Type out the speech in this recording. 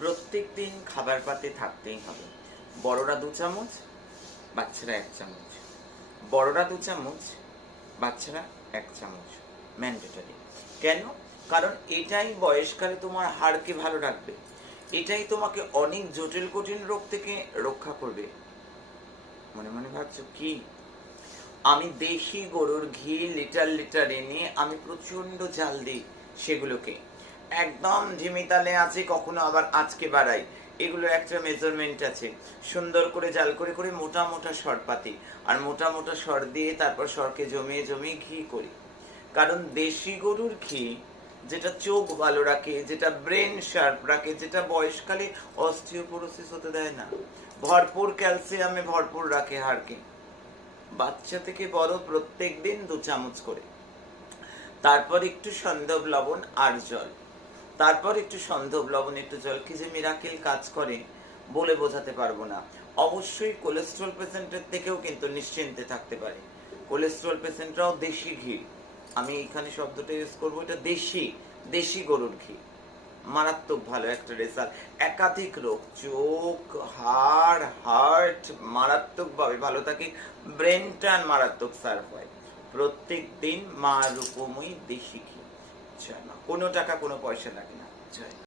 প্রত্যেক দিন খাবার পাতে থাকতেই হবে। বড়রা 2 চামচ, বাচ্চারা 1 চামচ। বড়রা 2 চামচ, বাচ্চারা 1 চামচ। ম্যান্ডেটরি। কেন? কারণ এটাই বয়সকালে তোমার হাড়কে ভালো রাখবে। এটাই তোমাকে অনেক জটিল কঠিন রোগ থেকে রক্ষা করবে। মনে মনে ভাবছো কি? আমি দেশি গরুর ঘি লিটার লিটার এনে আমি প্রচণ্ড জাল দিই সেগুলোকে। একদম ঝিমিতালে আছে, কখনো আবার আজকে বাড়াই। এগুলোর একটা মেজারমেন্ট আছে। সুন্দর করে জাল করে করে মোটা মোটা সর পাতি, আর মোটা মোটা সর দিয়ে তারপর সরকে জমিয়ে জমিয়ে ঘি করি। কারণ দেশি গরুর ঘি যেটা চোখ ভালো রাখে, যেটা ব্রেন শার্প রাখে, যেটা বয়সকালে অস্টিওপোরোসিস হতে দেয় না, ভরপুর ক্যালসিয়ামে ভরপুর রাখে হাড়কে। বাচ্চা থেকে বড় প্রত্যেক দিন 2 চামচ করে। তারপর একটু সন্ধব লবণ আর জল। তারপর একটু সন্ধব লবণ একটু জল, কি যে মিরাকেল কাজ করে বলে বোঝাতে পারবো না। অবশ্যই কোলেস্ট্রল পেশেন্টের থেকেও কিন্তু নিশ্চিন্তে থাকতে পারে। কোলেস্ট্রল পেশেন্টরাও দেশি ঘি, আমি এখানে শব্দটা ইউজ করবো, এটা দেশি দেশি গরুর ঘি। মারাত্মক ভালো একটা রেজাল্ট। একাধিক রোগ, চোখ, হাড়, হার্ট মারাত্মকভাবে ভালো থাকে। ব্রেন টান মারাত্মক সার্ভ হয়। প্রত্যেক দিন মা রূপময়ী দেশি ঘি। জয় মা। কোনো টাকা কোনো পয়সা লাগে না। জয়।